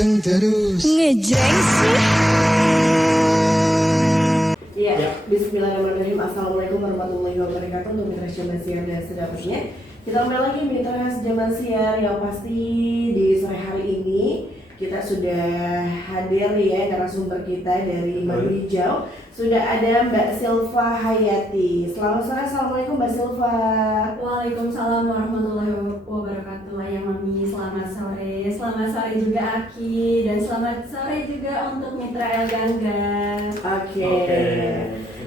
ganteng terus. Ngejreng sih. Iya, bismillahirrahmanirrahim. Assalamualaikum warahmatullahi wabarakatuh. Untuk mitra Jaman Siar dan seterusnya, kita kembali lagi mitra Jaman Siar yang pasti di sore hari ini kita sudah hadir ya narasumber kita dari Madu Hijau. Sudah ada Mbak Silva Hayati. Selamat sore, assalamualaikum Mbak Silva. Waalaikumsalam warahmatullahi wabarakatuh. Ayah Mami, selamat sore. Selamat sore juga Aki, dan selamat sore juga untuk Mitra El Gangga. Oke.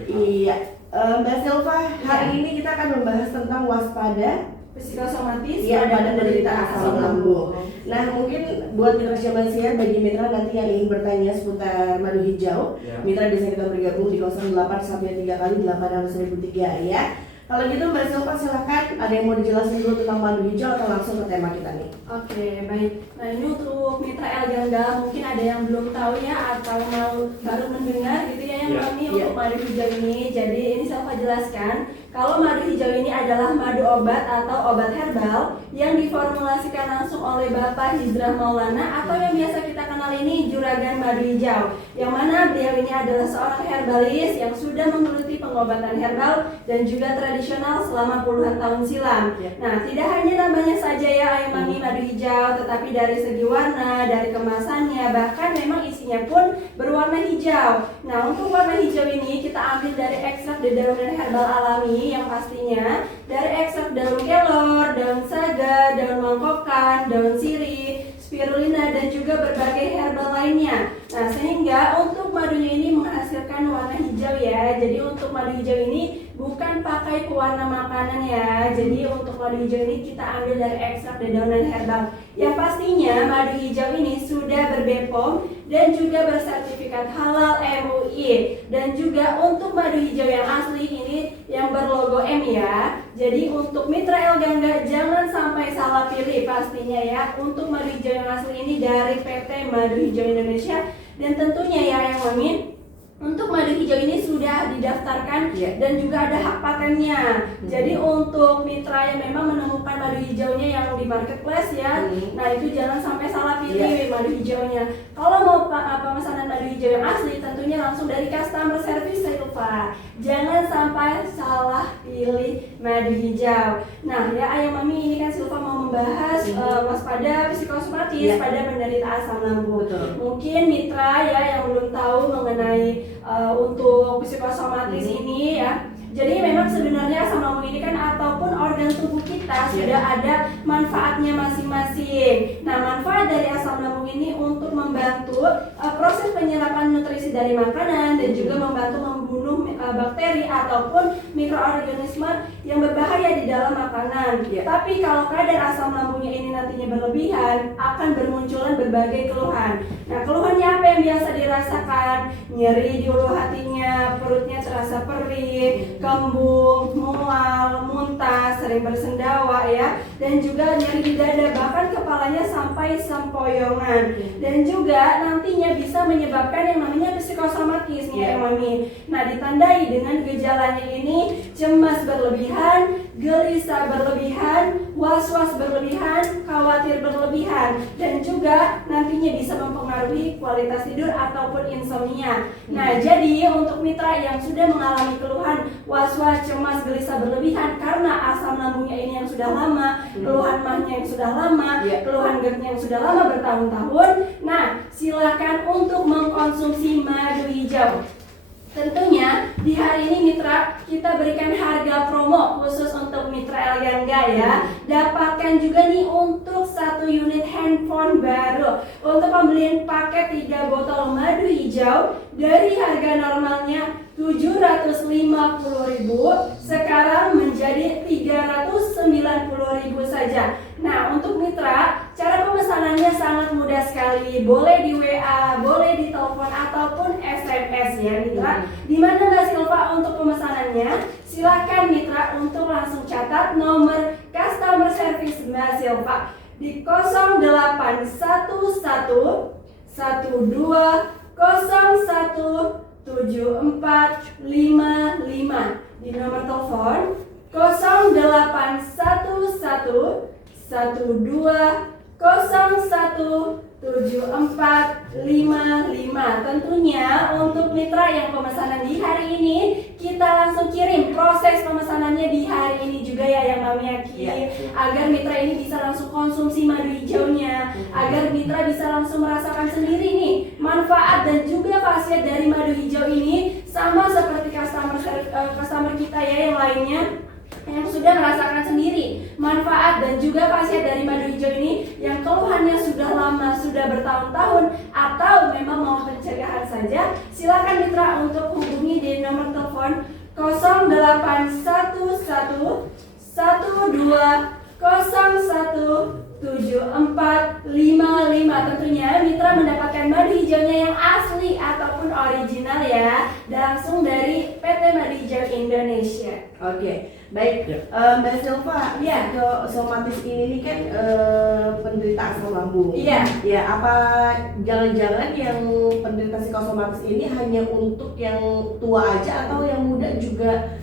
Iya, Mbak Silva, hari ini kita akan membahas tentang waspada Psikosomatis pada penderita asam lambung. Nah, mungkin buat mitra Jaman Siar, bagi mitra nanti yang ingin bertanya seputar Madu Hijau, mitra bisa kita bergabung di 0813 kali 86.003 ya. Kalau gitu Mbak Silva silahkan, ada yang mau dijelasin dulu tentang Madu Hijau atau langsung ke tema kita nih? Oke, baik. Nah, ini untuk Mitra El Gangga mungkin ada yang belum tahu ya atau mau baru mendengar gitu ya yang Mami untuk Madu Hijau ini. Jadi ini saya jelaskan. Kalau madu hijau ini adalah madu obat atau obat herbal yang diformulasikan langsung oleh Bapak Hijrah Maulana atau yang biasa kita kenal ini Juragan Madu Hijau, yang mana beliau ini adalah seorang herbalis yang sudah menggeluti pengobatan herbal dan juga tradisional selama puluhan tahun silam. Nah, tidak hanya namanya saja ya Ayah Mami madu hijau, tetapi dari segi warna, dari kemasannya, bahkan memang isinya pun berwarna hijau. Nah, untuk warna hijau ini kita ambil dari ekstrak dedaunan herbal alami yang pastinya dari ekstrak daun kelor, daun saga, daun mangkokan, daun sirih, spirulina, dan juga berbagai herbal lainnya. Nah, sehingga untuk madunya ini menghasilkan warna hijau ya. Jadi untuk madu hijau ini bukan pakai pewarna makanan ya. Jadi untuk madu hijau ini kita ambil dari ekstrak dedaunan herbal. Yang pastinya madu hijau ini sudah ber-BPOM dan juga bersertifikat halal MUI. Dan juga untuk madu hijau yang asli ini yang berlogo M ya. Jadi untuk mitra El Gangga jangan sampai salah pilih pastinya ya. Untuk madu hijau yang asli ini dari PT Madu Hijau Indonesia. Dan tentunya ya yang Mami, untuk madu hijau ini sudah didaftarkan dan juga ada hak patennya. Jadi untuk mitra yang memang menemukan madu hijaunya yang di marketplace ya, nah itu jangan sampai salah pilih madu hijaunya. Kalau mau pemesanan madu hijau yang asli, tentunya langsung dari customer service Silva. Jangan sampai salah pilih madu hijau. Nah ya Ayah Mami, ini kan Silva mau membahas waspada psikosomatis pada penderita asam lambung. Mungkin mitra ya yang belum tahu mengenai untuk psikosomatis ini ya. Jadi memang sebenarnya asam lambung ini kan ataupun organ tubuh kita sudah ada manfaatnya masing-masing. Nah, manfaat dari asam lambung ini untuk membantu proses penyerapan nutrisi dari makanan dan juga membantu membunuh bakteri ataupun mikroorganisme yang berbahaya di dalam makanan. Tapi kalau kadar asam lambungnya ini nantinya berlebihan, akan bermunculan berbagai keluhan. Nah, keluhannya apa yang biasa dirasakan? Nyeri di ulu hatinya, perutnya terasa perih, kembung, mual, muntah, sering bersendawa ya, dan juga nyeri di dada, bahkan kepalanya sampai sempoyongan. Dan juga nantinya bisa menyebabkan yang namanya psikosomatis nih ya Mami. Nah, ditandai dengan gejalanya ini cemas berlebihan, gelisah berlebihan, was-was berlebihan, khawatir berlebihan, dan juga nantinya bisa mempengaruhi kualitas tidur ataupun insomnia. Nah, jadi untuk mitra yang sudah mengalami keluhan was-was, cemas, gelisah berlebihan karena asam lambungnya ini yang sudah lama, keluhan mahnya yang sudah lama, keluhan GERD-nya yang sudah lama bertahun-tahun, nah silakan untuk mengkonsumsi madu hijau. Tentunya di hari ini mitra kita berikan harga promo khusus untuk mitra El Gangga ya. Dapatkan juga nih untuk 1 unit handphone baru. Untuk pembelian paket 3 botol madu hijau dari harga normalnya 750.000 sekarang menjadi 390.000 saja. Nah, untuk mitra, cara pemesanannya sangat mudah sekali. Boleh di WA, boleh di telepon ataupun SMS ya mitra. Di mana Mbak Silva untuk pemesanannya? Silakan mitra untuk langsung catat nomor customer service Mbak Silva di 0811 12 01 7455 di nomor telepon 0811 12 017455. Tentunya untuk mitra yang pemesanan di hari ini, kita langsung kirim proses pemesanannya di hari ini juga ya yang Mami Aki, agar mitra ini bisa langsung konsumsi madu hijaunya, agar mitra bisa langsung merasakan sendiri nih manfaat dan juga khasiat dari madu hijau ini, sama seperti customer kita ya yang lainnya yang sudah merasakan sendiri manfaat dan juga khasiat dari madu hijau ini, yang keluhannya sudah lama, sudah bertahun-tahun, atau memang mau pencegahan saja. Silakan mitra untuk hubungi di nomor telepon 0811 12017455. Tentunya mitra mendapatkan madu hijaunya yang asli ataupun original ya, langsung dari PT Madu Hijau Indonesia. Oke, baik. Mbak Silva, somatis ini kan penderita asam lambung. Iya. Ya, apa jangan-jangan yang penderita psikosomatis ini hanya untuk yang tua aja atau yang muda juga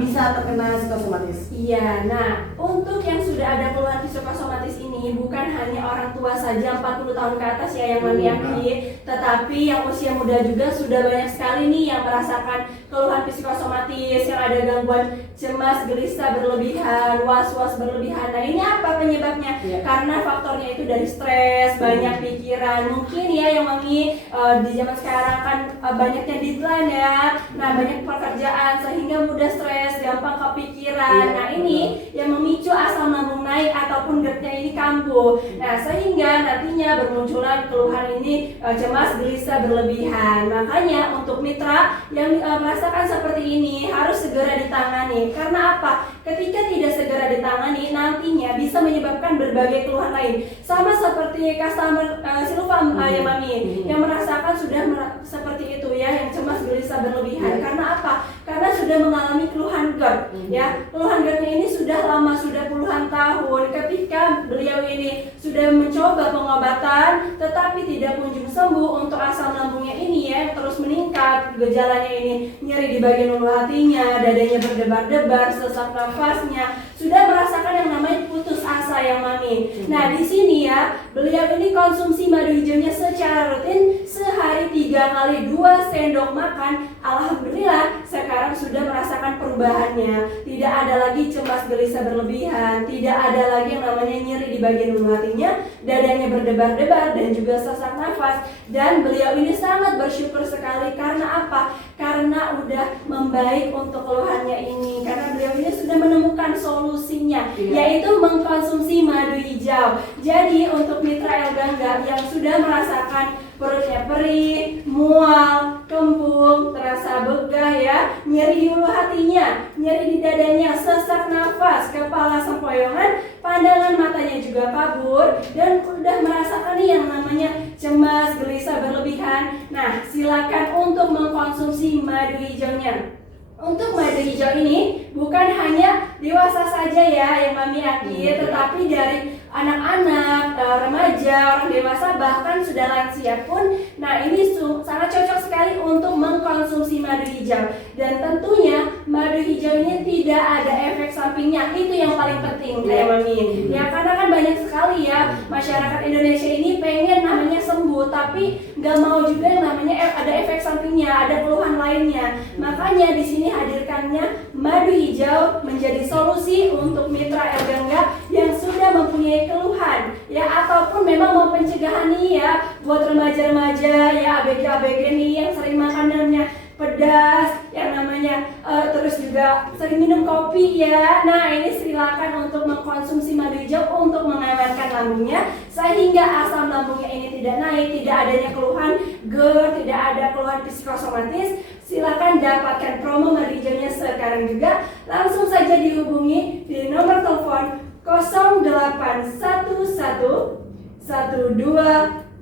bisa terkena psikosomatis? Iya, nah untuk yang sudah ada keluhan psikosomatis ini bukan hanya orang tua saja 40 tahun ke atas ya yang Mami Aki, tetapi yang usia muda juga sudah banyak sekali nih yang merasakan keluhan psikosomatis, yang ada gangguan cemas, gelisah berlebihan, was-was berlebihan. Nah ini apa penyebabnya? Karena faktornya itu dari stres, banyak pikiran. Mungkin ya yang Mami di zaman sekarang kan banyaknya deadline ya, nah banyak pekerjaan sehingga mudah stres, gampang kepikiran. Nah ini yang memicu asam lambung naik ataupun GERD-nya ini kambuh. Nah sehingga nantinya bermunculan keluhan ini cemas, gelisah berlebihan. Makanya untuk mitra yang merasakan seperti ini harus segera ditangani. Karena apa? Ketika tidak segera ditangani, nantinya bisa menyebabkan berbagai keluhan lain. Sama seperti customer Silva ya Mami, yang merasakan sudah seperti itu ya, yang cemas, gelisah berlebihan. Karena apa? Karena sudah mengalami keluhan GERD ya. Keluhan GERD-nya ini sudah lama, sudah puluhan tahun. Ketika beliau ini sudah mencoba pengobatan tetapi tidak kunjung sembuh, untuk asam lambungnya ini ya terus meningkat, gejalanya ini nyeri di bagian ulu hatinya, dadanya berdebar-debar, sesak nafasnya, sudah merasakan yang namanya putus asa ya Mami. Nah di sini ya beliau ini konsumsi madu hijaunya secara rutin sehari 3 kali 2 sendok makan. Alhamdulillah sekarang sudah merasakan perubahannya. Tidak ada lagi cemas, gelisah berlebihan, tidak ada lagi yang namanya nyeri di bagian ulu hatinya, dadanya berdebar-debar dan juga sesak nafas. Dan beliau ini sangat bersyukur sekali. Karena apa? Karena udah membaik untuk keluhannya ini. Karena beliau ini sudah menemukan solusinya, yaitu mengkonsumsi madu hijau. Jadi untuk mitra Elgangga yang sudah merasakan perutnya perih, mual, kembung, terasa begah ya, nyeri di ulu hatinya, nyeri di dadanya, sesak nafas, kepala sempoyongan, pandangan matanya juga kabur, dan udah merasakan nih yang namanya cemas, gelisah berlebihan. Nah, silakan untuk mengkonsumsi madu hijaunya. Untuk madu hijau ini bukan hanya dewasa saja ya yang Mami Aki, tetapi dari anak-anak, remaja, orang dewasa, bahkan sudah lansia pun. Nah ini sangat cocok sekali untuk mengkonsumsi madu hijau. Dan tentunya madu hijau ini tidak ada efek sampingnya. Itu yang paling penting ya Mami. Ya karena kan banyak sekali ya masyarakat Indonesia ini pengen namanya sembuh, tapi nggak mau juga yang namanya ada efek sampingnya, ada keluhan lainnya. Makanya di sini hadirkannya madu hijau menjadi solusi untuk mitra Elgangga yang sudah mempunyai keluhan ya, ataupun memang mau pencegahan nih ya buat remaja-remaja ya, ABG-ABG nih yang sering makanannya pedas, yang namanya terus juga sering minum kopi ya. Nah ini silakan untuk mengkonsumsi madu hijau untuk mengamankan lambungnya, sehingga asam lambungnya ini tidak naik, tidak adanya keluhan GERD, tidak ada keluhan psikosomatis. Silakan dapatkan promo madu hijaunya sekarang juga. Langsung saja dihubungi di nomor telepon 0811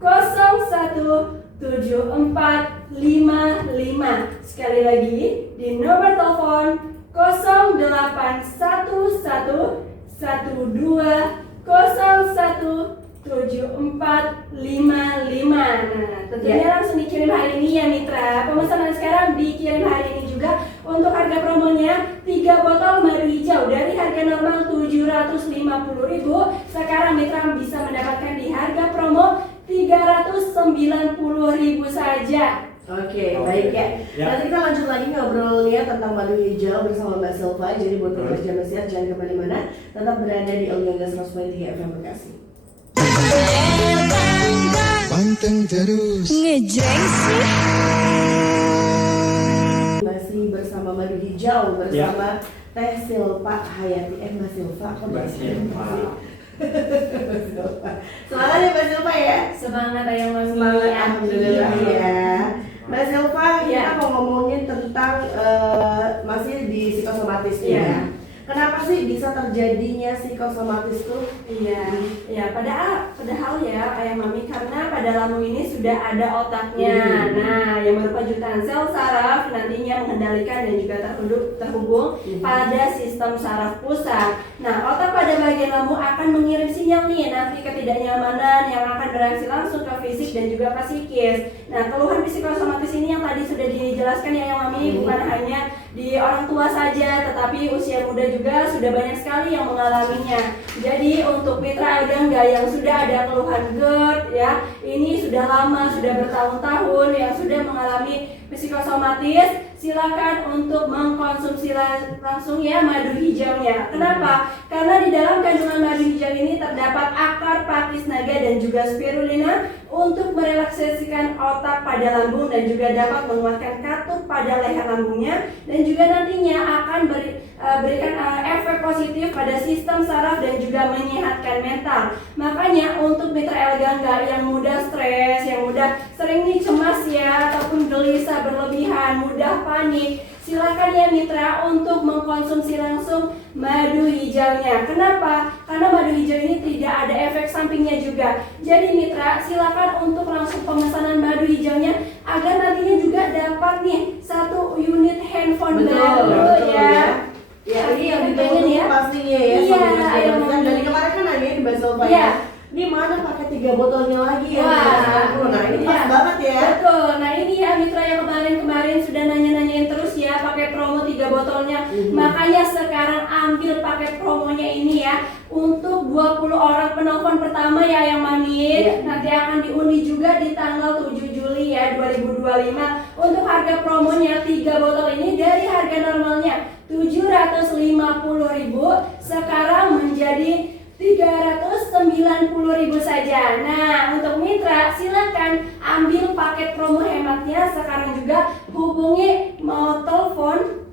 12017455. Sekali lagi di nomor telepon 0811 12017455. Nah, tentunya langsung dikirim hari ini ya mitra. Pemesanan sekarang dikirim hari ini juga Untuk harga promonya 3 botol madu hijau dari harga normal 750.000, sekarang mitra bisa mendapatkan di harga promo 390.000 saja. Oke, baik ya. Nanti kita lanjut lagi ngobrolnya tentang madu hijau bersama Mbak Silva. Jadi buat pemirsa Jaman Siar jangan kemana-mana, tetap berada di Elgangga 100.3 FM Bekasi. Panteng terus ngejreng sih. Masih bersama madu hijau bersama Teh Silva Hayati. Mbak Silva, kok Mbak Silva? Semangat ya Mbak Silva ya. Semangat Ayang Mami. Semangat, alhamdulillah ya. Mbak Silva, kita mau ngomongin tentang masih di psikosomatis ya. Kenapa sih bisa terjadinya psikosomatis tuh? Iya, padahal ya Ayang Mami, karena pada lambung ini sudah ada otaknya. Nah, yang berupa jutaan sel saraf nantinya mengendalikan dan juga terhubung pada sistem saraf pusat. Nah, otak pada bagian lambung akan mengirim sinyal nih nanti ketidaknyamanan yang akan bereaksi langsung ke fisik dan juga ke psikis. Nah, keluhan psikosomatis ini yang tadi sudah dijelaskan ya Ayang Mami, bukan hanya di orang tua saja, tetapi usia muda juga sudah banyak sekali yang mengalaminya. Jadi untuk mitra Elgangga yang sudah ada keluhan GERD ya, ini sudah lama, sudah bertahun-tahun yang sudah mengalami psikosomatis, silakan untuk mengkonsumsi langsung ya madu hijaunya. Kenapa? Karena di dalam kandungan madu hijau ini terdapat akar pakis naga dan juga spirulina untuk merelaksasikan otak pada lambung dan juga dapat menguatkan katup pada leher lambungnya, dan juga nantinya akan berikan efek positif pada sistem saraf dan juga menyehatkan mental. Makanya untuk mitra Elgangga yang mudah stres, yang mudah sering nih cemas ya, ataupun gelisah berlebihan, mudah panik, silakan ya mitra untuk mengkonsumsi langsung madu hijaunya. Kenapa? Karena madu hijau ini tidak ada efek sampingnya juga. Jadi mitra silakan untuk langsung pemesanan madu hijaunya agar nantinya juga dapat nih 1 unit handphone baru ya. Ya, ini yang ditunggu pastinya ya. Iya, dari kemarin kan nanya di Mbak Silva ya. Ini mana pakai 3 botolnya lagi ya? Nah, ini pas banget ya. Betul. Nah, ini ya mitra yang kemarin sudah nanya-nanyain terus ya pakai promo 3 botolnya. Makanya sekarang ambil paket promonya ini ya untuk 20 orang penelpon pertama ya Yang Mami. Nanti akan diundi juga di tanggal 7 Juli ya 2025. Untuk harga promonya 3 botol ini dari harga normalnya 750.000 sekarang menjadi 390.000 saja. Nah, untuk mitra silakan ambil paket promo hematnya sekarang juga. Hubungi mau telepon,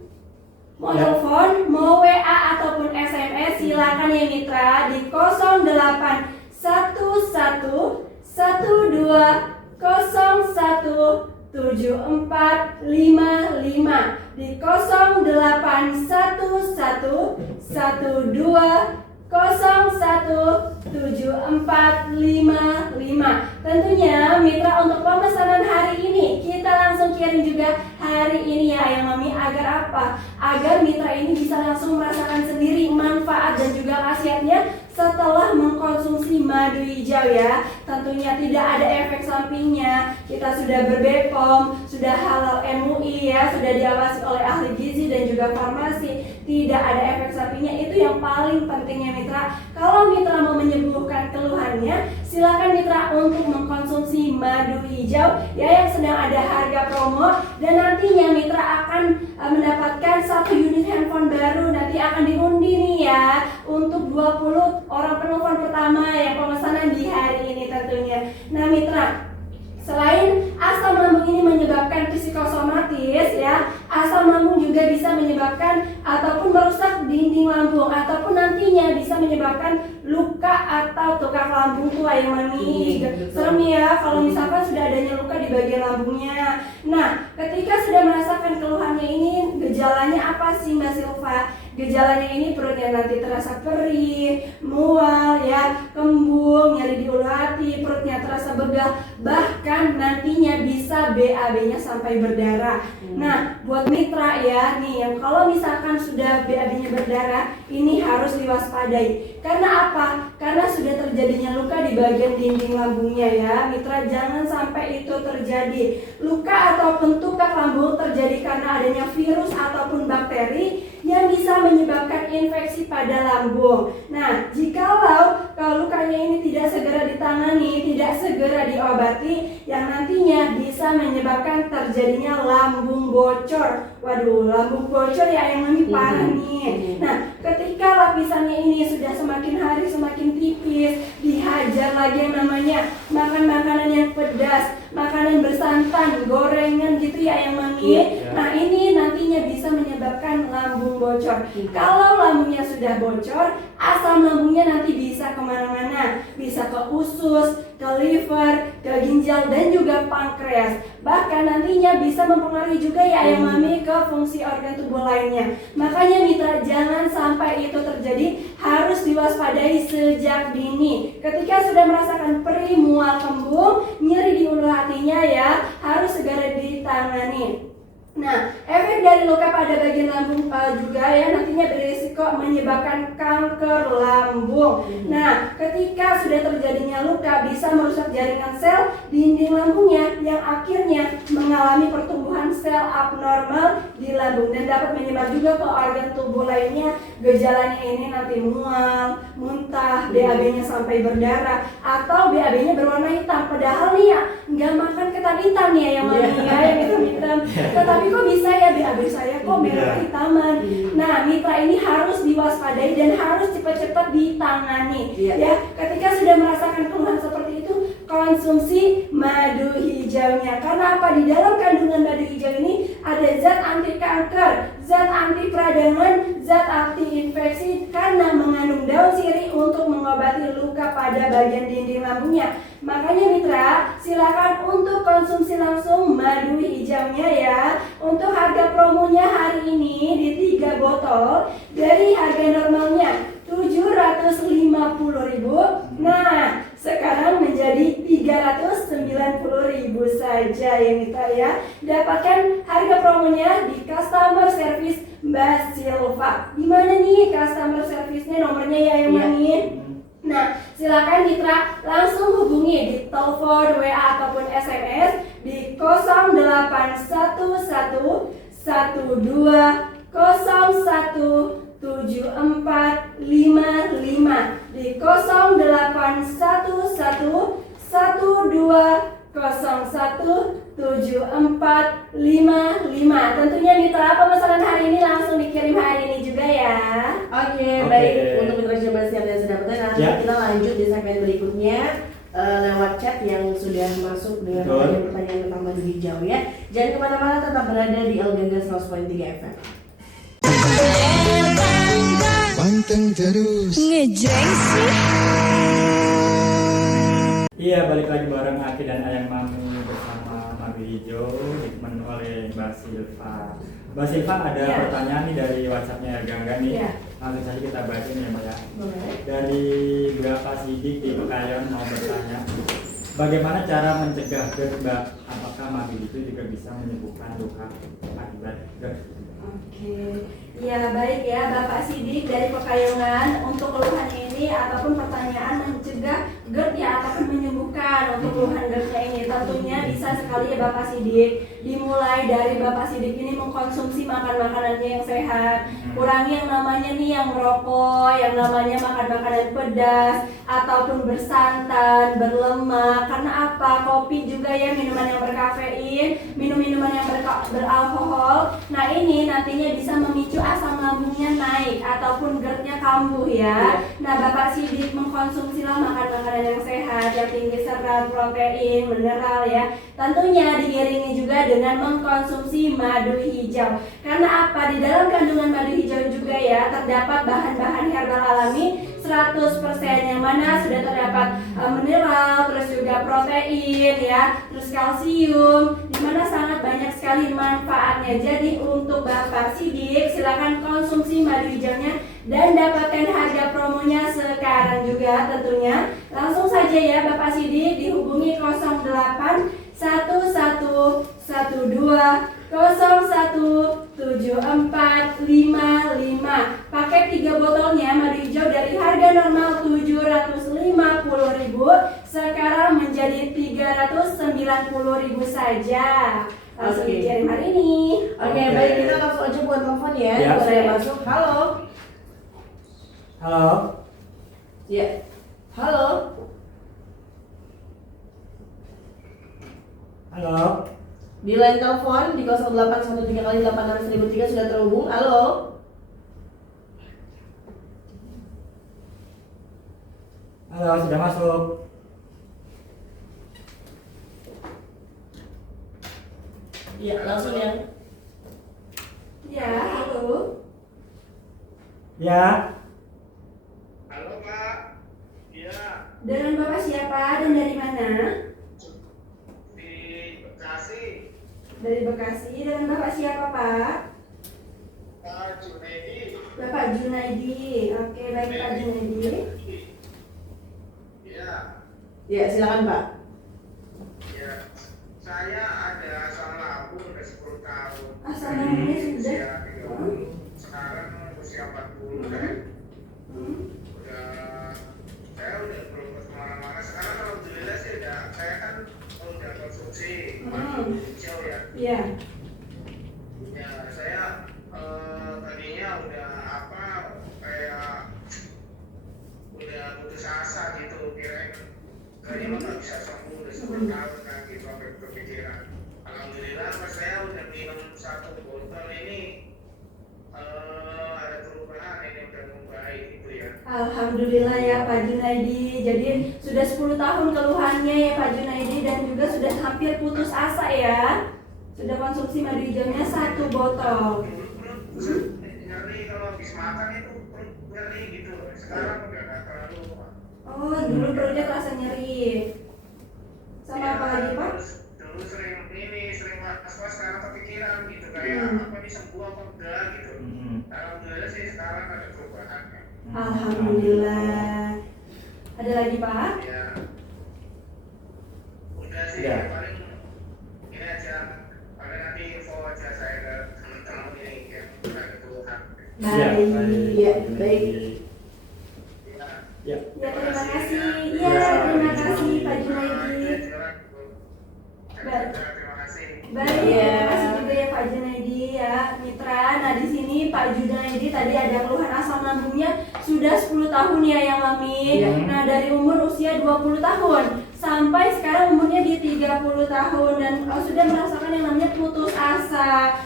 mau WA ataupun SMS, silakan ya mitra di 081112017455 di 081112017455. Tentunya mitra untuk pemesanan hari ini kita langsung kirim juga hari ini ya Ayang Mami. Agar apa? Agar mitra ini bisa langsung merasakan sendiri manfaat dan juga khasiatnya setelah mengkonsumsi madu hijau ya. Tentunya tidak ada efek sampingnya. Kita sudah ber-BPOM, sudah halal MUI ya, sudah diawasi oleh ahli gizi dan juga farmasi. Tidak ada efek sampingnya, itu yang paling pentingnya mitra. Kalau mitra mau menyembuhkan keluhannya, silakan mitra untuk mengkonsumsi madu hijau ya yang sedang ada harga promo, dan nantinya mitra akan mendapatkan 1 unit handphone baru. Nanti akan diundi nih ya untuk 20 orang penelpon pertama yang pemesanan di hari ini tentunya. Nah mitra, selain asam lambung ini menyebabkan psikosomatis ya, asam lambung juga bisa menyebabkan ataupun merusak dinding lambung, ataupun nantinya bisa menyebabkan luka atau tukak lambung tuh Ayang Mami. Serem ya kalau misalkan sudah adanya luka di bagian lambungnya. Nah, ketika sudah merasakan keluhannya ini, gejalanya apa sih Mbak Silva? Gejalanya ini perutnya nanti terasa perih, mual ya, kembung, nyeri di ulu hati, perutnya terasa begah, bahkan bahkan nantinya bisa BAB-nya sampai berdarah. Nah, buat mitra ya nih yang kalau misalkan sudah BAB-nya berdarah, ini harus diwaspadai. Karena apa? Karena sudah terjadinya luka di bagian dinding lambungnya ya. Mitra, jangan sampai itu terjadi. Luka ataupun tukak lambung terjadi karena adanya virus ataupun bakteri yang bisa menyebabkan infeksi pada lambung. Nah, jikalau lukanya ini tidak segera ditangani, tidak segera diobati, yang nantinya bisa menyebabkan terjadinya lambung bocor. Waduh, lambung bocor ya yang lebih parah nih. Nah, ketika lapisannya ini sudah semakin hari semakin tipis, dihajar lagi yang namanya makan makanan yang pedas, makanan bersantan, gorengan gitu ya yang mami. Nah, ini nantinya bisa menyebabkan lambung bocor. Kalau lambungnya sudah bocor, asam lambungnya nanti bisa kemana-mana, bisa ke usus, ke liver, ke ginjal dan juga pankreas. Bahkan nantinya bisa mempengaruhi juga ya yang mami ke fungsi organ tubuh lainnya. Makanya mitra, jangan sampai itu terjadi, harus diwaspadai sejak dini. Ketika sudah merasakan perih, mual, kembung, nyeri di ulu hatinya ya, harus segera ditangani. Nah, efek dari luka pada bagian lambung juga ya nantinya berisiko menyebabkan kanker lambung. Nah, ketika sudah terjadinya luka bisa merusak jaringan sel dinding lambungnya yang akhirnya mengalami pertumbuhan sel abnormal di lambung dan dapat menyebar juga ke organ tubuh lainnya. Gejalanya ini nanti mual, muntah, BAB-nya sampai berdarah atau BAB-nya berwarna hitam. Padahal nih ya nggak makan ketan hitam nih ya yang mami ya, yang hitam-hitam. Tetapi kok bisa ya BAB saya kok merah kehitaman. Nah, mitra ini harus diwaspadai dan harus cepat-cepat ditangani. Ya, ketika sudah merasakan keluhan seperti itu, konsumsi madu hijaunya. Karena apa? Di dalam kandungan madu hijau ini ada zat anti kanker, zat anti peradangan, zat anti infeksi karena mengandung daun sirih untuk mengobati luka pada bagian dinding lambungnya. Makanya mitra, silakan untuk konsumsi langsung madu hijaunya ya. Untuk harga promonya hari ini di 3 botol dari harga normalnya 750.000. Nah, sekarang menjadi 390.000 saja ya mitra ya. Dapatkan harga promonya di customer service Mbak Silva. Gimana nih customer service-nya nomornya ya yang mami? Nah, silakan mitra langsung hubungi di telepon, WA ataupun SMS di 0811 12 017455 di 0811 12 017455. Tentunya mitra pemesanan hari ini langsung dikirim hari ini juga ya. Oke. Baik untuk mitra Jabar Siap dan Sedap Betul. Nanti kita lanjut di segmen berikutnya lewat chat yang sudah masuk dengan pertanyaan tentang madu hijau ya. Jangan kemana-mana, tetap berada di El Gangga 100.3 FM. Panteng terus. Ngejreng sih. Iya, balik lagi bareng Aki dan Ayang Mami bersama madu hijau ditemani oleh Mbak Silva. Mbak Silva ada pertanyaan nih dari WhatsApp-nya Ergangga nih. Langsung saja kita bacain ya Mbak ya. Dari berapa sidik di Pekayon mau bertanya, bagaimana cara mencegah GERD Mbak? Apakah madu itu juga bisa menyembuhkan luka akibat GERD? Oke, ya baik ya Bapak Sidik dari Pekayongan. Untuk keluhan ini ataupun pertanyaan mencegah GERD ya ataupun menyembuhkan untuk keluhan GERD-nya ini, tentunya bisa sekali ya Bapak Sidik. Dimulai dari Bapak Sidik ini mengkonsumsi makanannya yang sehat, kurangi yang namanya nih yang merokok, yang namanya makan makanan pedas ataupun bersantan, berlemak. Karena apa? Kopi juga ya, minuman yang berkafein, minuman yang beralkohol. Nah, ini nantinya bisa memicu asam lambungnya naik ataupun GERD-nya kambuh ya. Nah, Bapak Sidik mengkonsumsilah makan makanan yang sehat, yang tinggi serat, protein, mineral ya. Tentunya diiringi juga dengan mengkonsumsi madu hijau. Karena apa? Di dalam kandungan madu hijau juga ya terdapat bahan-bahan herbal alami 100% yang mana sudah terdapat mineral, terus juga juga protein ya, terus kalsium, dimana sangat banyak sekali manfaatnya. Jadi untuk Bapak Sidik silakan konsumsi madu hijaunya dan dapatkan harga promonya sekarang juga tentunya. Langsung saja ya Bapak Sidik dihubungi 08 1112 017455. Paket 3 botolnya madu hijau dari harga normal 750.000 sekarang menjadi 390.000 saja. Langsung dikirim hari ini. Oke, baik, kita langsung aja buat telepon ya. Ya. Kalau saya masuk. Halo. Halo. Ya. Halo. Halo. Di line telepon di 0813 kali 86.003 sudah terhubung. Halo. Halo, sudah masuk. Ya, langsung ya. Ya, halo. Ya. Halo Pak, iya Dengan Bapak siapa dan dari mana? di Bekasi, Dari Bekasi. Dengan Bapak siapa, Pak? Pak Junaidi. Bapak Junaidi. Oke, baik Pak Junaidi. Iya, Ya, silakan Pak. iya. Saya ada asam lambung udah 10 tahun. Asam lambungnya sudah. Usia 30. Sekarang usia 40 kan. Hmm. Saya udah berobat kemana-mana. Sekarang alhamdulillah sih saya kan udah konsumsi madu hijau ya. Iya. Ya, saya tadinya udah kayak udah putus asa gitu, kayaknya mah nggak bisa sembuh udah 10 tahun kan gitu, sampai berpikiran. Alhamdulillah pas saya udah minum 1 botol ini ada perubahan, ini udah membaik gitu ya. Alhamdulillah ya Pak Junaidi. Jadi sudah 10 tahun keluhannya ya Pak Junaidi dan juga sudah hampir putus asa ya. Sudah konsumsi madu hijaunya 1 botol. Perut nyeri, kalau habis makan itu perut nyeri gitu. Sekarang udah nggak terlalu. Oh, dulu perutnya terasa nyeri. Sama apa lagi Pak? Dulu sering was-was, sekarang kepikiran gitu kayak apa nih, sembuh apa enggak gitu. Alhamdulillah sih sekarang ada perubahan ya. Alhamdulillah. Ada lagi Pak? Ya. Udah sih Ya. paling ini aja. Paling nanti info aja saya ke teman-teman ini yang ada keluhan. Siap, Baik. Ya, baik. Ya. Ya. Ya terima kasih. Ya terima kasih Pak Junaidi. Terima kasih. Baik, Iya. terima kasih juga ya Pak Junaidi ya, Mitra. Nah di sini Pak Junaidi tadi ada keluhan asam lambungnya sudah 10 tahun ya yang Mami. Iya. Nah dari umur usia 20 tahun sampai sekarang umurnya di 30 tahun dan sudah merasakan yang namanya putus asa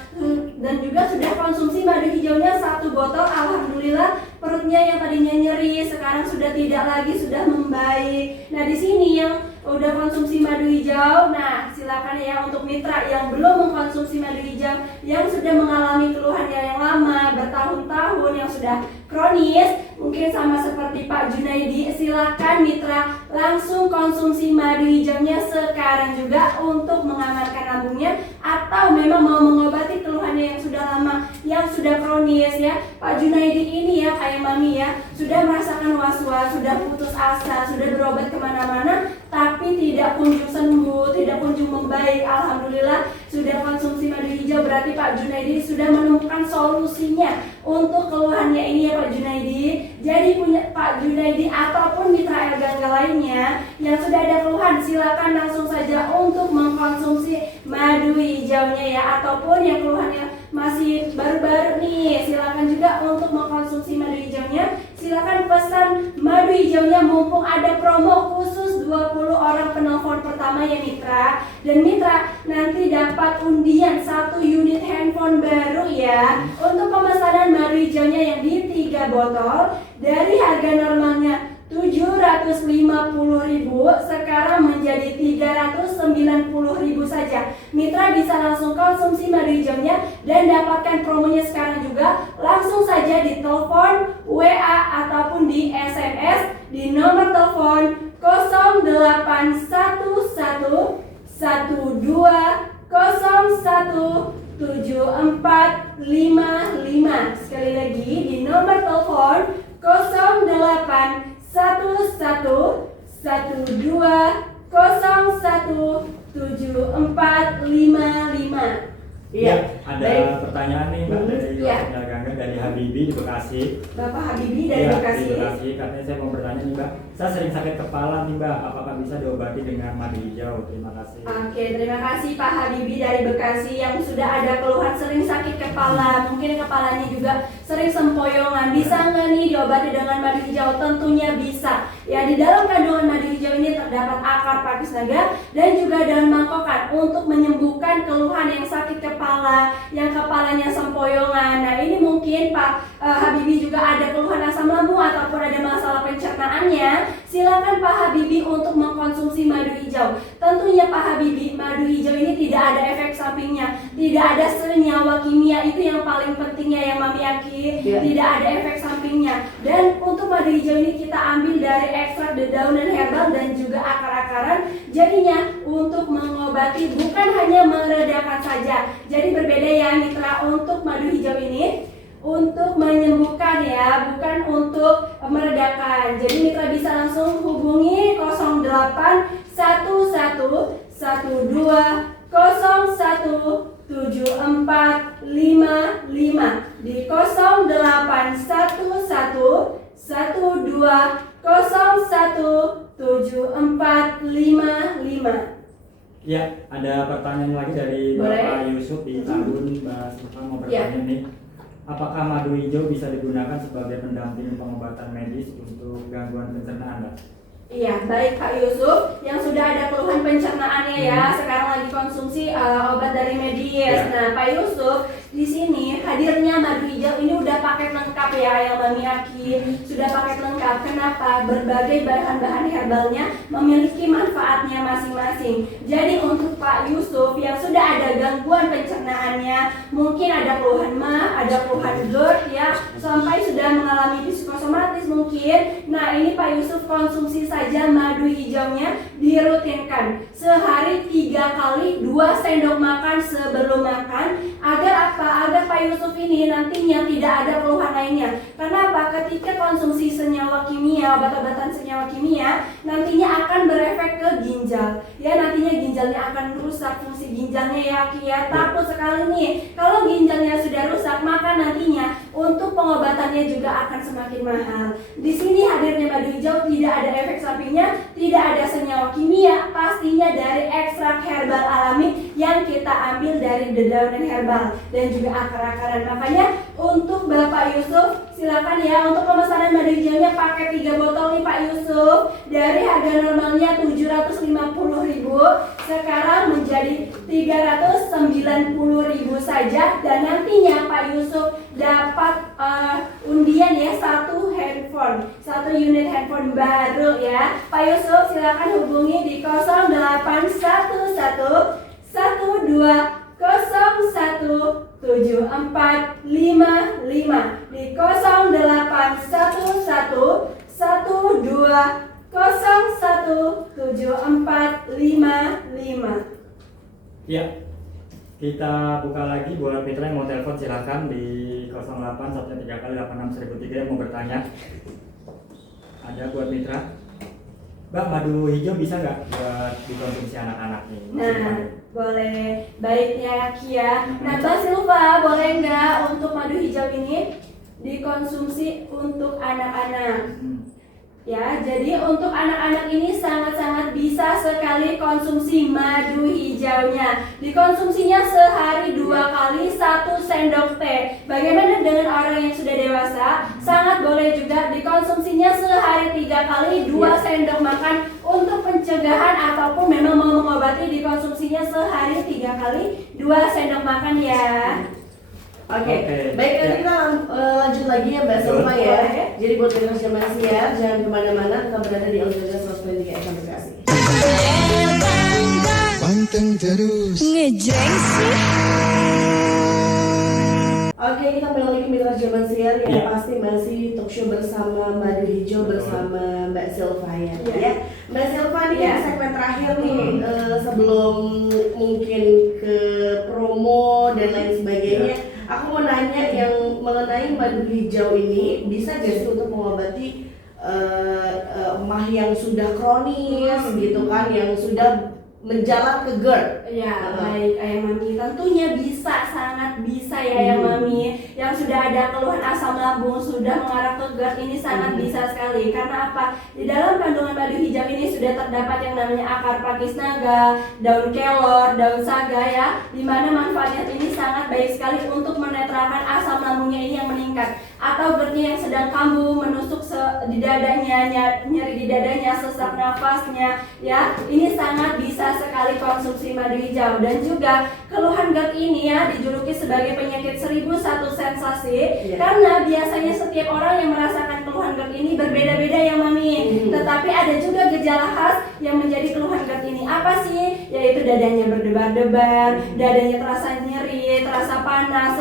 dan juga sudah konsumsi madu hijaunya 1 botol. Alhamdulillah perutnya yang tadinya nyeri sekarang sudah tidak lagi, sudah membaik. Nah di sini yang udah konsumsi madu hijau, nah silakan ya untuk mitra yang belum mengkonsumsi madu hijau, yang sudah mengalami keluhan yang lama bertahun-tahun, yang sudah kronis, mungkin sama seperti Pak Junaidi, silakan mitra langsung konsumsi madu hijaunya sekarang juga untuk mengamankan lambungnya, atau memang mau mengobati keluhannya yang sudah lama, yang sudah kronis ya. Pak Junaidi ini ya kayak Mami ya, sudah merasakan was-was, sudah putus asa, sudah berobat kemana-mana, tapi tidak kunjung sembuh, tidak kunjung membaik. Alhamdulillah sudah konsumsi madu hijau, berarti Pak Junaidi sudah menemukan solusinya untuk keluhannya ini ya Pak Junaidi. Jadi punya Pak Junaidi ataupun mitra Elgangga lainnya yang sudah ada keluhan, silakan langsung saja untuk mengkonsumsi madu hijaunya ya, ataupun yang keluhannya masih baru-baru nih, silakan juga untuk mengkonsumsi madu hijaunya. Silakan pesan madu hijaunya mumpung ada promo khusus 20 orang penelpon pertama ya mitra. Dan mitra nanti dapat undian 1 unit handphone baru ya. Untuk pemesanan madu hijaunya yang di 3 botol dari harga normalnya 750.000 sekarang menjadi 390.000 saja. Mitra bisa langsung konsumsi madu hijaunya dan dapatkan promonya sekarang juga. Langsung saja di telepon, WA ataupun di SMS di nomor telepon Sekali lagi di nomor telepon 081112017455. Iya, ada baik. pertanyaan nih Mbak dari Iya. WhatsApp Gangga dari Habibi di Bekasi. Bapak Habibi dari Iya, Bekasi. di Bekasi. Katanya saya mau bertanya nih Mbak, saya sering sakit kepala nih Mbak, apakah bisa diobati dengan madu hijau? Terima kasih. Oke, terima kasih Pak Habibi dari Bekasi yang sudah ada keluhan sering sakit kepala, mungkin kepalanya juga sering sempoyongan. Bisa nggak nih diobati dengan madu hijau? Tentunya bisa. Ya, di dalam kandungan madu hijau ini terdapat akar pakis naga dan juga daun mangkokan untuk menyembuhkan keluhan yang sakit kepala, yang kepalanya sempoyongan. Nah, ini mungkin Pak Habibi juga ada keluhan asam lambung ataupun ada masalah pencernaannya. Silakan Pak Habibi untuk mengkonsumsi madu hijau. Tentunya Pak Habibi, madu hijau ini tidak ada efek sampingnya, tidak ada senyawa kimia, itu yang paling pentingnya yang Mami Aki, tidak ada efek sampingnya. Dan untuk madu hijau ini kita ambil dari ekstrak dedaunan herbal dan juga akar-akaran. Jadinya untuk mengobati, bukan hanya meredakan saja. Jadi berbeda ya mitra, untuk madu hijau ini untuk menyembuhkan ya, bukan untuk meredakan. Jadi mitra bisa langsung hubungi 081112017455 di 081112017455. Ya, ada pertanyaan lagi dari Boleh. Bapak Yusuf di Tambun. Mbak Siva mau bertanya nih, apakah madu hijau bisa digunakan sebagai pendamping pengobatan medis untuk gangguan pencernaan, Mbak? Iya, baik Pak Yusuf yang sudah ada keluhan pencernaannya ya, sekarang lagi konsumsi obat dari medis. Nah, Pak Yusuf, di sini hadirnya madu hijau ini udah paket lengkap ya, yang Mami Aki sudah paket lengkap. Kenapa? Berbagai bahan-bahan herbalnya memiliki manfaatnya masing-masing. Jadi untuk Pak Yusuf yang sudah ada gangguan pencernaannya, mungkin ada keluhan mah, ada keluhan GERD ya, sampai sudah mengalami psikosomatis mungkin. Nah, ini Pak Yusuf konsumsi saja madu hijaunya, dirutinkan sehari 3 kali 2 sendok makan sebelum makan. Agar apa? Agar Pak Yusuf ini nantinya tidak ada keluhan lainnya. Kenapa? Ketika konsumsi senyawa kimia, obat-obatan senyawa kimia, nantinya akan berefek ke ginjal. Ya, nantinya ginjalnya akan rusak, fungsi ginjalnya ya Ki ya. Takut sekali nih kalau ginjalnya sudah rusak, maka nantinya untuk pengobatannya juga akan semakin mahal. Di sini hadirnya madu hijau tidak ada efek sampingnya, tidak ada senyawa kimia, pastinya dari ekstrak herbal alami yang kita ambil dari dedaunan herbal dan juga akar-akaran. Makanya untuk Bapak Yusuf silakan ya, untuk pemesanan madu hijaunya pakai 3 botol nih Pak Yusuf, dari harga normalnya 750.000 sekarang menjadi 390.000 saja, dan nantinya Pak Yusuf dapat undian ya, 1 handphone, 1 unit handphone baru ya. Pak Yusuf silakan hubungi di 081112017455 di 081112017455. Ya, kita buka lagi buat mitra yang mau telepon, silahkan di 0813 yang mau bertanya. Ada buat mitra. Mbak, madu hijau bisa nggak buat dikonsumsi anak-anak nih? Nah, boleh. Baik ya Kia. Nah, Mbak Silva, boleh nggak untuk madu hijau ini dikonsumsi untuk anak-anak? Ya, jadi untuk anak-anak ini sangat-sangat bisa sekali konsumsi madu hijaunya. Dikonsumsinya sehari 2 kali 1 sendok teh. Bagaimana dengan orang yang sudah dewasa? Sangat boleh juga dikonsumsinya sehari 3 kali 2 sendok makan untuk pencegahan ataupun memang mau mengobati, dikonsumsinya sehari 3 kali 2 sendok makan ya. Oke. Baik, nanti kita lanjut lagi ya Mbak Silva ya. Jadi buat pendengar Jaman Siar, jangan kemana-mana, tetap berada di Eljaza 123 FM Bekasi. Panteng terus. Oke, kita kembali lagi mitra Jaman Siar yang pasti masih talk show bersama Madu Hijau bersama Mbak Silva ya. Mbak Silva nih Iya. segmen terakhir nih sebelum mungkin ke promo dan lain sebagainya. Aku mau nanya yang mengenai madu hijau ini bisa gak sih untuk mengobati emah yang sudah kronis gitu kan, yang sudah menjalan ke GERD? Ya, baik Ayang Mami, tentunya bisa, sangat bisa ya Ayang Mami. Yang sudah ada keluhan asam lambung, sudah mengarah ke GERD, ini sangat bisa sekali. Karena apa? Di dalam kandungan madu hijau ini sudah terdapat yang namanya akar pakis naga, daun kelor, daun saga ya, dimana manfaatnya ini sangat baik sekali untuk menetralkan asam lambungnya ini yang meningkat, atau GERD-nya yang sedang kambuh, menusuk di dadanya, nyeri di dadanya, sesak nafasnya ya, ini sangat bisa sekali konsumsi madu hijau. Dan juga keluhan GERD ini ya dijuluki sebagai penyakit 1001 sensasi karena biasanya setiap orang yang merasakan keluhan GERD ini berbeda-beda ya Mami. Tetapi ada juga gejala khas yang menjadi keluhan GERD ini. Apa sih? Yaitu dadanya berdebar-debar, dadanya terasa nyeri, terasa panas,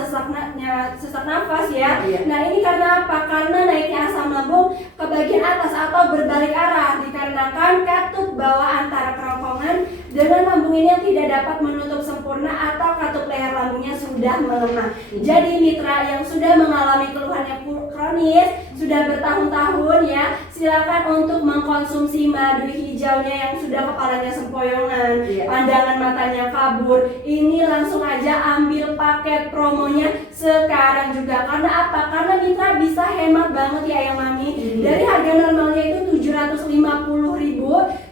sesak nafas ya. Nah, ini karena apa? Karena naiknya asam lambung ke bagian atas atau berbalik arah dikarenakan katup bawah antara kerongkongan dengan lambung ini yang tidak dapat menutup sempurna atau katup leher lambungnya sudah melemah. Jadi mitra yang sudah mengalami keluhan yang kronis sudah bertahun-tahun ya, silakan untuk mengkonsumsi madu hijaunya yang sudah kepalanya sempoyongan, pandangan matanya kabur. Ini langsung aja ambil paket promonya sekarang juga. Karena apa? Karena mitra bisa hemat banget ya yang Mami. Dari harga normalnya itu 750.000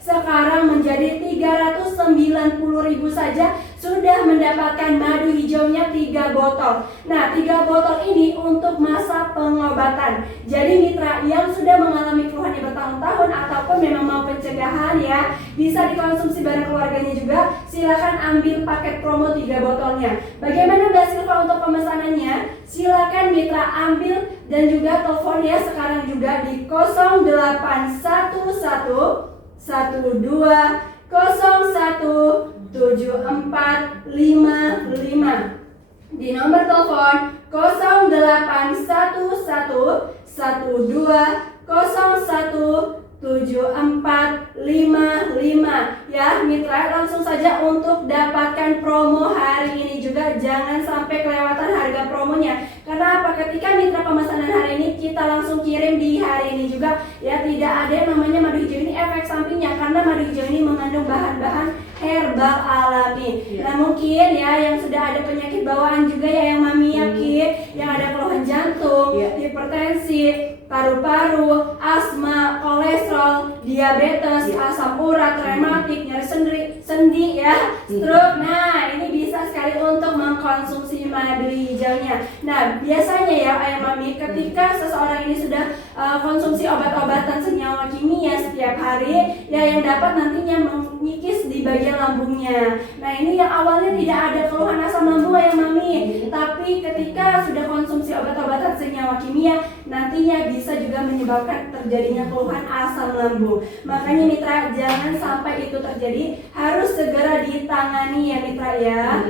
sekarang menjadi 390.000 saja sudah mendapatkan madu hijaunya 3 botol. Nah, 3 botol ini untuk masa pengobatan. Jadi mitra yang sudah mengalami keluhannya bertahun-tahun ataupun memang mau pencegahan ya, bisa dikonsumsi bareng keluarganya juga. Silakan ambil paket promo 3 botolnya. Bagaimana Mbak Silva untuk pemesanannya? Silakan mitra ambil dan juga telepon ya sekarang juga di 0811 12 017455. Di nomor telepon 0811 12 017455 ya mitra, langsung saja untuk dapatkan promo hari ini juga, jangan sampai kelewatan harga promonya. Karena apa? Ketika mitra pemesanan hari ini kita langsung kirim di hari ini juga ya, tidak ada yang namanya madu hijau ini efek sampingnya karena madu hijau ini mengandung bahan-bahan herbal alami. Nah, mungkin ya yang sudah ada penyakit bawaan juga ya yang Mami yakin, yang ada keluhan jantung, hipertensi, paru-paru, asma, kolesterol, diabetes, asam urat, rematik, nyeri sendi ya, stroke. Nah, ini bisa sekali untuk mengkonsumsi madu hijaunya. Nah, biasanya ya Ayah Mami, ketika seseorang ini sudah konsumsi obat-obatan senyawa kimia setiap hari ya, yang dapat nantinya mengikis di bagian lambungnya. Nah, ini yang awalnya tidak ada keluhan asam lambung Ayah Mami, tapi ketika sudah konsumsi obat-obatan senyawa kimia nantinya bisa juga menyebabkan terjadinya keluhan asam lambung. Makanya mitra, jangan sampai itu terjadi, harus segera ditangani ya mitra ya.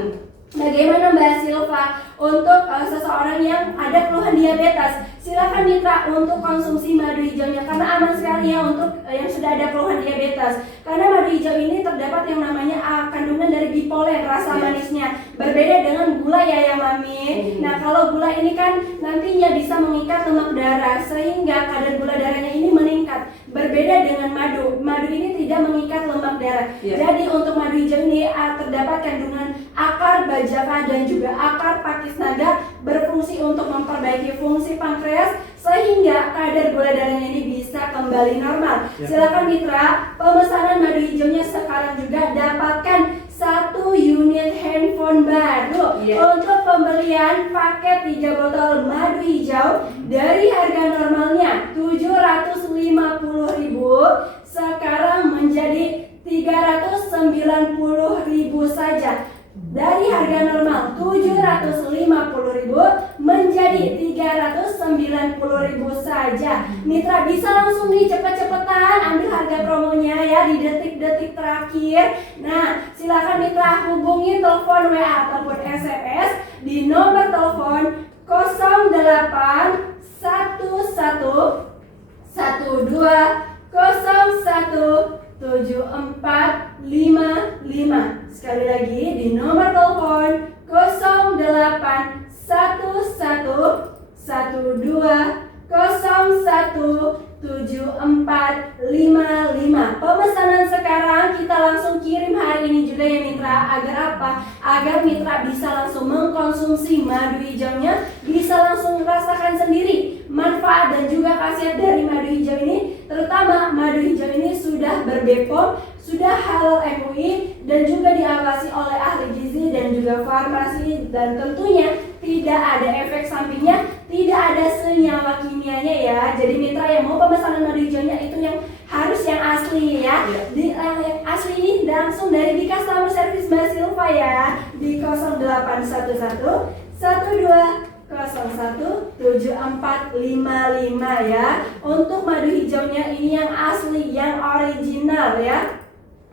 Bagaimana Mbak Silva untuk seseorang yang ada keluhan diabetes? Silakan mitra untuk konsumsi madu hijaunya karena aman sekali ya untuk yang sudah ada keluhan diabetes. Karena madu hijau ini terdapat yang namanya kandungan dari bipolen, rasa manisnya. Berbeda dengan gula ya Mami. Nah, kalau gula ini kan nantinya bisa mengikat lemak darah sehingga kadar gula darahnya ini meningkat. Berbeda dengan madu. Madu ini tidak mengikat lemak darah. Jadi untuk madu hijau ini terdapat kandungan akar bajaka dan juga akar pakis naga, berfungsi untuk memperbaiki fungsi pankreas sehingga kadar gula darahnya ini bisa kembali normal. Silakan mitra, pemesanan madu hijaunya sekarang juga dapatkan 1 unit handphone baru. Untuk pembelian paket 3 botol madu hijau dari harga normalnya 750.000 sekarang menjadi 390.000 saja. Dari harga normal 750.000 menjadi 390.000 saja. Mitra bisa langsung nih cepet-cepetan ambil harga promonya ya di detik-detik terakhir. Nah, silakan mitra hubungi telepon WA ataupun SMS di nomor telepon 0811 12 01 7455. Sekali lagi di nomor telepon 0811 12 017455. Pemesanan sekarang kita langsung kirim hari ini juga ya mitra. Agar apa? Agar mitra bisa langsung mengkonsumsi madu hijaunya, bisa langsung merasakan sendiri manfaat dan juga khasiat dari madu hijau ini. Terutama madu hijau ini sudah ber-BPOM, sudah halal MUI, dan juga diawasi oleh ahli gizi dan juga farmasi, dan tentunya tidak ada efek sampingnya, tidak ada senyawa kimianya ya. Jadi mitra yang mau pemesanan madu hijaunya itu yang harus yang asli ya. Yang asli ini langsung dari Dika Summer Service Mbak Silva ya, di 0811 12 017455 ya. Untuk madu hijaunya ini yang asli, yang original ya.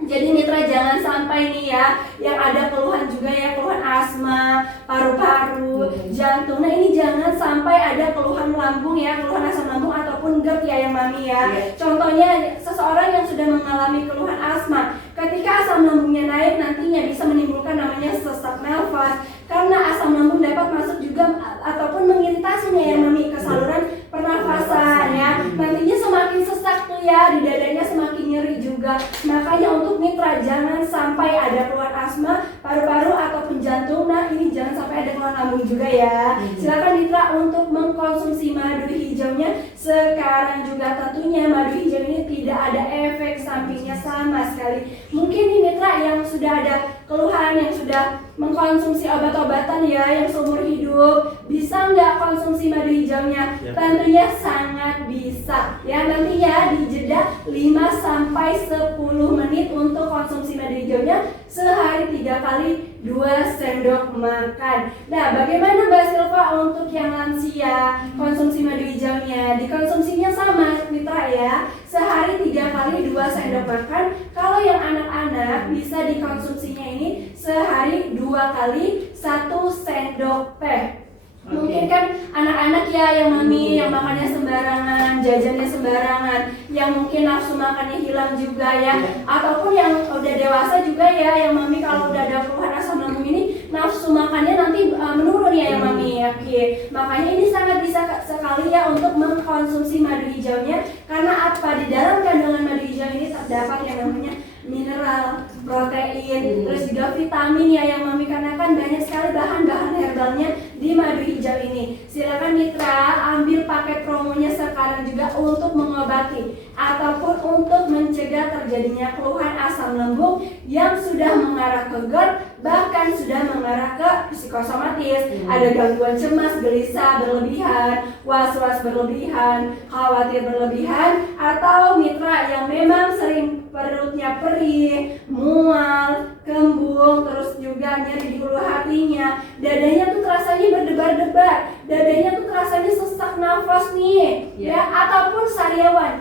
Jadi mitra jangan sampai nih ya yang ada keluhan juga ya, keluhan asma, paru-paru, jantung. Nah ini jangan sampai ada keluhan lambung ya, keluhan asam lambung ataupun GERD ya yang mami ya. Contohnya seseorang yang sudah mengalami keluhan asma, ketika asam lambungnya naik nantinya bisa menimbulkan namanya sesak nafas, karena asam lambung dapat masuk juga ataupun mengiritasinya ya mami ke saluran pernafasan ya. Nantinya semakin sesak tuh ya, di dadanya semakin nyeri juga. Makanya untuk mitra jangan sampai ada keluhan asma, paru-paru ataupun jantung. Nah ini jangan sampai ada keluhan lambung juga ya. Silakan mitra untuk mengkonsumsi madu hijaunya sekarang juga. Tentunya madu hijau ini tidak ada efek sampingnya sama sekali. Mungkin nih mitra yang sudah ada keluhan, yang sudah mengkonsumsi obat-obatan ya, yang seumur hidup, bisa nggak konsumsi madu hijaunya? Tentunya sangat bisa ya. Nantinya di jeda 5-10 menit untuk konsumsi madu hijaunya, sehari 3 kali 2 sendok makan. Nah bagaimana Mbak Silva untuk yang lansia konsumsi madu hijaunya? Dikonsumsinya sama mitra ya, sehari 3 kali 2 sendok makan. Kalau yang anak-anak bisa dikonsumsinya ini sehari 2 kali 1 sendok teh. Mungkin kan anak-anak ya yang mami yang makannya sembarangan, jajannya sembarangan, yang mungkin nafsu makannya hilang juga ya, ataupun yang udah dewasa juga ya yang mami kalau udah ada keluhan asam lambung ini nafsu makannya nanti menurun ya yang mami. Oke. Makanya ini sangat bisa sekali ya untuk mengkonsumsi madu hijaunya, karena apa? Di dalam kandungan madu hijau ini terdapat yang namanya mineral, protein, terus juga vitamin ya yang mami, karena kan banyak sekali bahan-bahan herbalnya di madu hijau ini. Silakan mitra ambil paket promonya sekarang juga untuk mengobati ataupun untuk mencegah terjadinya keluhan asam lambung yang sudah mengarah ke GERD, bahkan sudah mengarah ke psikosomatis. Ada gangguan cemas, gelisah berlebihan, was-was berlebihan, khawatir berlebihan, atau mitra yang memang sering perutnya perih, mual, kembung, terus juga nyeri di ulu hatinya, dadanya tuh rasanya berdebar-debar, dadanya tuh rasanya sesak nafas nih ya, ataupun sariawan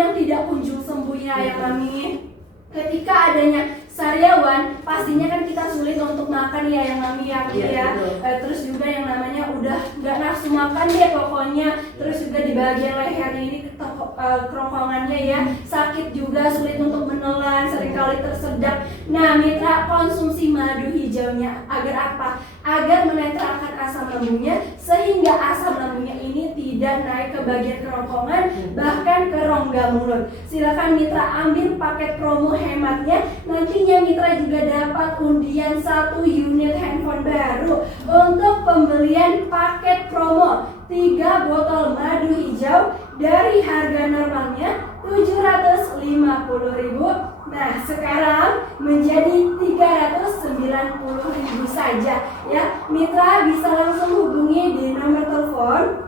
yang tidak kunjung sembuh ya yang mami. Ketika adanya sariawan, pastinya kan kita sulit untuk makan ya yang mami ya, terus juga yang namanya udah nggak nafsu makan deh pokoknya. Terus juga di bagian lehernya ini kerongkongannya ya sakit juga, sulit untuk menelan, seringkali tersedak. Nah mitra konsumsi madu hijaunya agar apa? Agar menetralkan asam lambungnya, sehingga asam lambungnya ini tidak naik ke bagian kerongkongan, bahkan ke rongga mulut. Silakan mitra ambil paket promo hematnya. Nantinya mitra juga dapat undian 1 unit handphone baru untuk pembelian paket promo 3 botol madu hijau dari harga normalnya 750.000. Nah sekarang menjadi 390.000 saja ya. Mitra bisa langsung hubungi di nomor telepon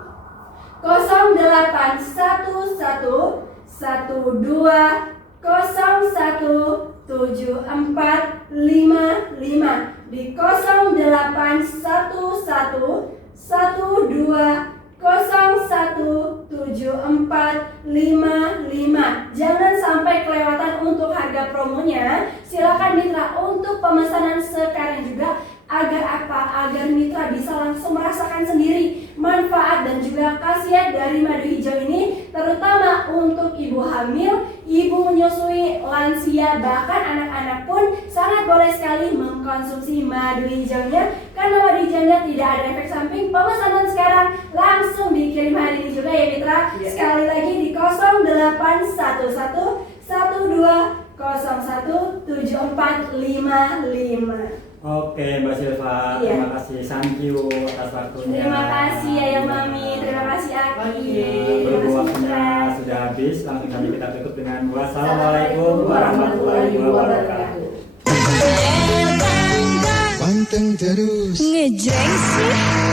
0811 12 017455 di 0811 12 017455. Jangan sampai kelewatan untuk harga promonya. Silakan mitra untuk pemesanan sekarang juga. Agar apa? Agar mitra bisa langsung merasakan sendiri manfaat dan juga khasiat dari madu hijau ini, terutama untuk ibu hamil, ibu menyusui, lansia, bahkan anak-anak pun sangat boleh sekali mengkonsumsi madu hijaunya, karena madu hijaunya tidak ada efek samping. Pemesanan sekarang langsung dikirim hari ini juga ya Mitra. Sekali lagi di 0811 12 01 7455. Oke Mbak Silva, terima kasih, thank you atas waktunya. Terima kasih Ayang Mami, terima kasih Aki. Berhubung waktunya sudah habis, langsung saja kita tutup dengan wassalamualaikum warahmatullahi wabarakatuh. Panteng terus Ngejreng sih.